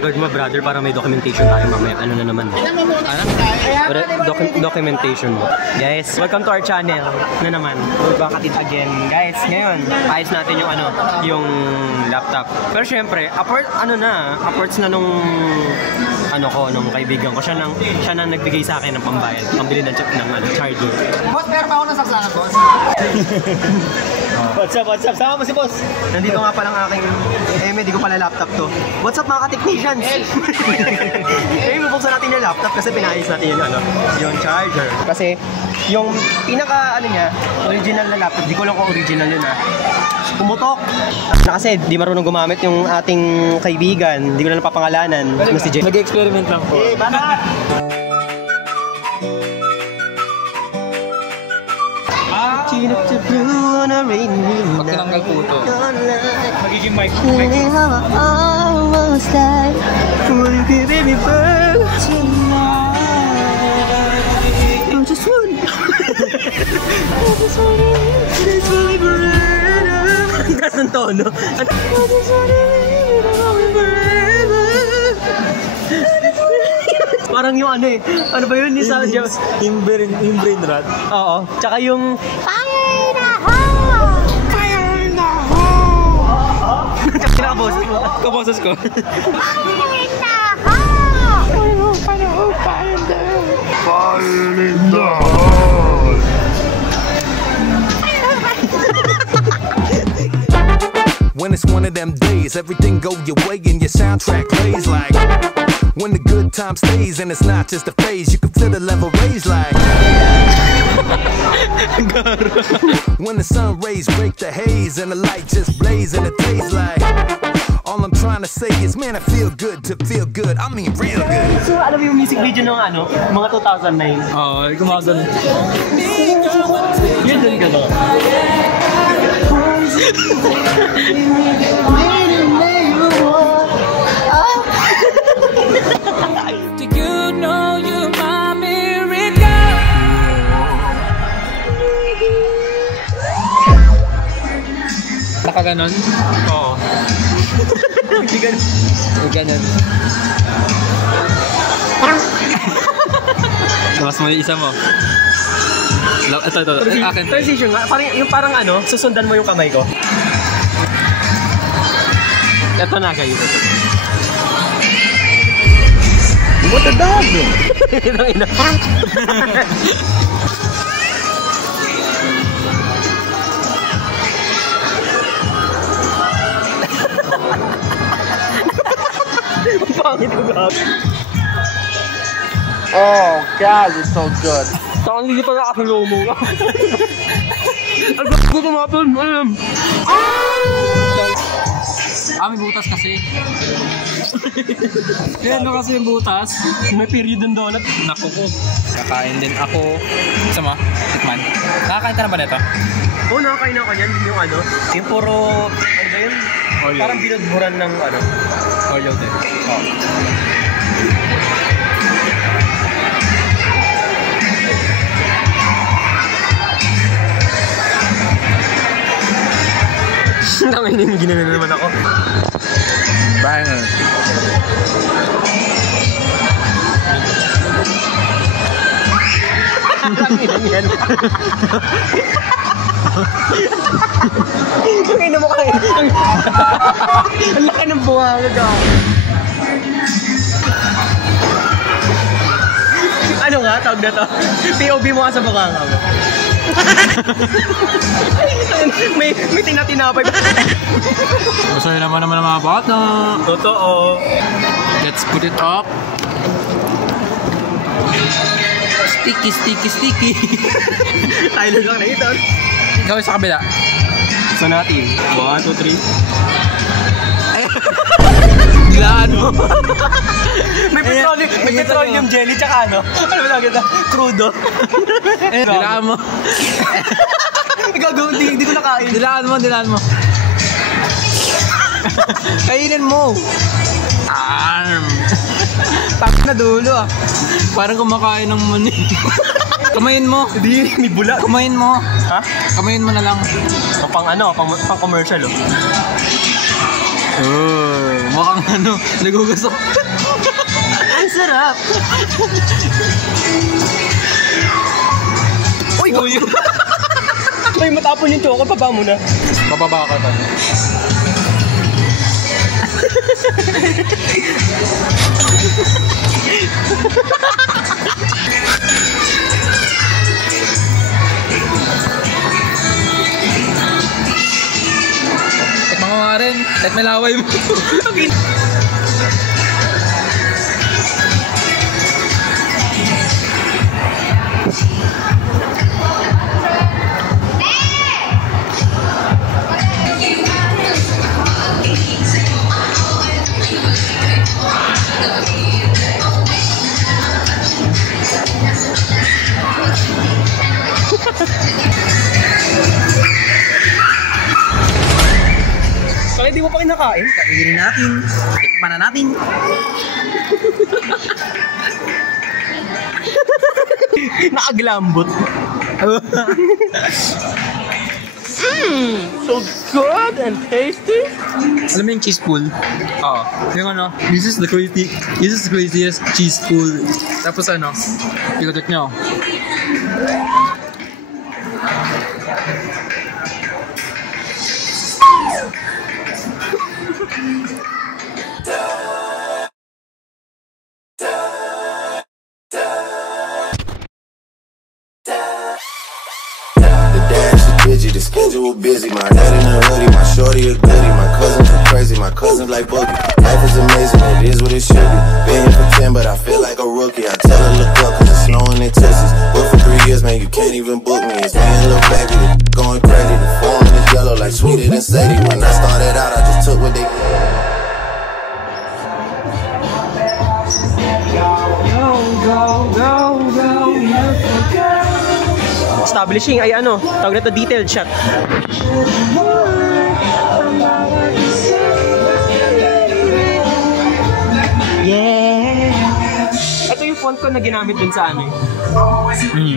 record mo, brother, para may documentation tayo mamaya. Ano na naman? Documentation mo. Guys, welcome to our channel na naman. We're back at it again. Guys, ngayon, ayos natin yung yung laptop. Pero syempre, upwards na nung nung kaibigan ko. Siya na nagbigay sa akin ng pambayad. Pambili ng charger. Boss, meron pa ako ng saksakan, boss. What's up? Sama mo si boss. Nandito nga palang aking di ko pala laptop to. What's up mga ka-technicians? Ngayon bubuksan natin yung laptop kasi pinayos natin yung charger. Kasi yung pinaka niya, original na laptop, di ko lang kung original yun pumutok. Kasi di marunong gumamit yung ating kaibigan, di ko na napapangalanan. Si Jay. Nag-experiment lang po. Pag tinanggal po ito, Magiging mic. Gas ng tono. Parang yung ano ba yun? Yung brain rot. Oo. Tsaka yung Fire in the hole! Fire in the hole! kaboses ko. Fire in the hole! Fire in the hole! When it's one of them days, everything go your way and your soundtrack plays like. When the good time stays and it's not just a phase, you can feel the level raise like. When the sun rays break the haze and the light just blaze and it tastes like. All I'm trying to say is, man, I feel good to feel good. I mean, real good. So, alam mo yung music video ng mga 2009? Oo, gumagano. Yun dun ka no? Do you know you're my miracle? Nakaganon? Oo. Hindi ganun. Ganon. Labas mo yung isa mo. Ito. Akin. Transition nga. Parang susundan mo yung kamay ko. Ito na kayo. What the dog? Ina. Pangit ko gab. Oh, God, it's so good. Saan hindi pa nakasulo mo? Ang gusto ko mapon. May butas kasi. Kaya ano kasi yung butas? May period ng donut. Naku ko. Kakain din ako. Isa mo? Tikman. Nakakain ka na ba nito? Oo, nakakain ako yan. Yung puro, ba yun? Oil. Parang binudburan ng Oil din. Oh. Nanginin, ginana na naman ako. Banger. Nanginin yan. Ang mo kayo. Ang laki ng buhangag ako. Ano nga? Tawag na to? POV mo ka sa bukanga mo. may tinatinapay. Masaya naman ng mga bata. Totoo. Let's put it up. Sticky. Tayo lang na ito. Gawin sa kabila. So natin. 1, 2, 3. Gilaan mo. May petroleum jelly tsaka ano ba kita? Crudo. Gilaan mo. Gagawin, hindi ko nakain. Dilaan mo. Kainin mo. Tapos na dulo ah. Parang kumakain ng mani. Kamayin mo. Hindi, may bula. Kamayin mo. Ha? Kamayin mo na lang. O pang commercial oh. Mukhang ano, nagugusok. Ang sarap! Uy! Uy, matapon yung choco, baba mo na. Bababa ka ba? Tikman ko nga rin. Let me laway mo. Bakit di mo pa kinakain? Kainin natin. Tikman na natin. Nakaglambot. So good and tasty. Alam mo yung cheese pool? Oo. Yung ano, this is the craziest cheese pool. Tapos ano, ikatot nyo. The schedule busy, my dad in a hoodie, my shorty a goodie, my cousins are crazy, my cousins like boogie. Life is amazing, it is what it should be. Been here for 10, but I feel like a rookie. I tell her look up, cause it's snowing in Texas. But for 3 years, man, you can't even book me. It's me and Lil Baby, the going crazy. The foreign is yellow like sweeter than Sadie. When I started out, I just took what they... Establishing ay ano, tawag na to detailed shot. Yeah! Ito yung font ko na ginamit dun sa ano eh.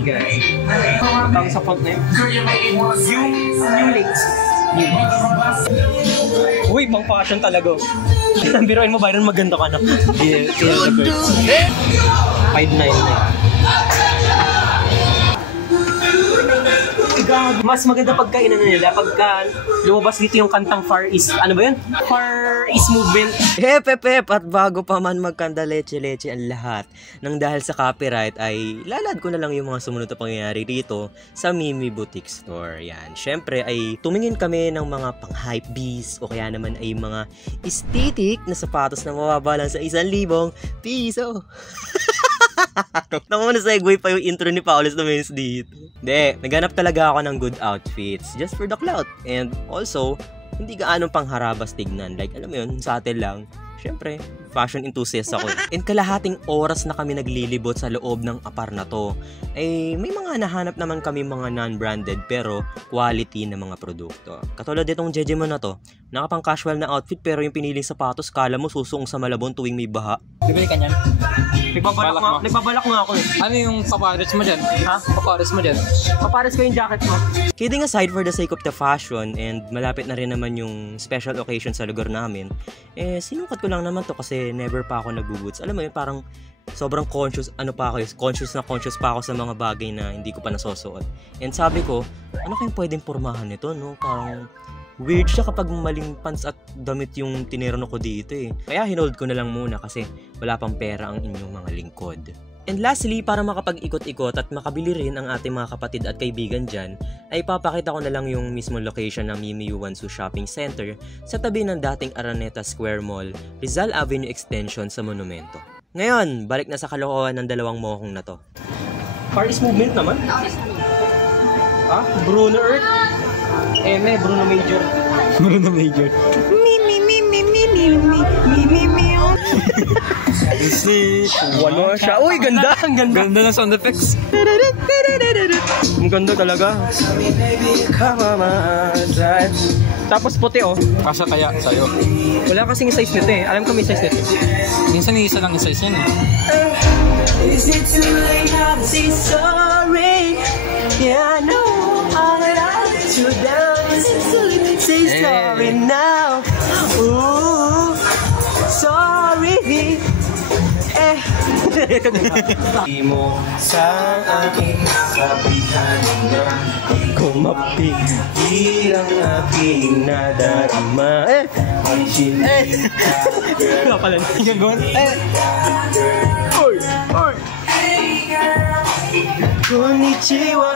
Guys. Tawag sa font na yun. Yung New Links. Uy, pang fashion talaga. Biruin mo, Byron, maganda ka na. Yeah, the first. 5'9" na yun. Mas maganda pagkainan nila pagka lumabas dito yung kantang Far East. Ano ba yun? Far East Movement. Hep. At bago pa man magkanta leche-leche ang lahat, nang dahil sa copyright ay lalad ko na lang yung mga sumunod na pangyayari dito sa Mimi Boutique Store. Yan. Syempre ay tumingin kami ng mga pang-hype bees o kaya naman ay mga aesthetic na sapatos na mababa lang sa 1,000 piso. Naku, na-segue pa yung intro ni Paulus Domens dito. Hindi, naghanap talaga ako ng good outfits just for the clout. And also, hindi gaano pang harabas tignan. Like, alam mo yun, sa atin lang. Siyempre, fashion enthusiast ako. And kalahating oras na kami naglilibot sa loob ng apar na to. Eh, may mga nahanap naman kami mga non-branded pero quality na mga produkto. Katulad itong Jejemon na to. Nakapang casual na outfit pero yung piniling sapatos, kala mo susung sa Malabon tuwing may baha. Bibili ka niyan? Nagbabalak nga ako eh. Ano yung papares mo dyan? Ha? Papares mo dyan? Papares ko yung jacket mo. Kidding aside for the sake of the fashion and malapit na rin naman yung special occasion sa lugar namin, eh sinukat ko lang naman to kasi never pa ako nag-boots. Alam mo yun, parang sobrang conscious pa ako sa mga bagay na hindi ko pa nasusuot. And sabi ko, ano kayong pwedeng pormahan nito, no? Parang weird siya kapag maling pants at damit yung tinirano ko dito eh. Kaya hinold ko na lang muna kasi wala pang pera ang inyong mga lingkod. And lastly, para makapag-ikot-ikot at makabili rin ang ating mga kapatid at kaibigan dyan, ay papakita ko na lang yung mismong location ng Mimi Yuansu Shopping Center sa tabi ng dating Araneta Square Mall, Rizal Avenue Extension sa Monumento. Ngayon, balik na sa kalokohan ng dalawang mohong na to. Far East Movement naman? Ha? Bruno Earth? Bruno Major. Bruno Major. Wala siya. Uy, ganda! Ang ganda! Ganda ng sound effects. Ang ganda talaga. Tapos puti oh. Kasya kaya sa'yo. Wala kasing size nito eh. Alam ko may size nito. Minsan isa lang yung size yan eh. Is it too late now to say sorry? Yeah, I know all that I let you down. Is it too late to say sorry now? Ooh, Di mo sa akin sabihan na di ko mapigil ang aking nadarama. Wala pala na gagawin. Oy! Oy! Konnichiwa.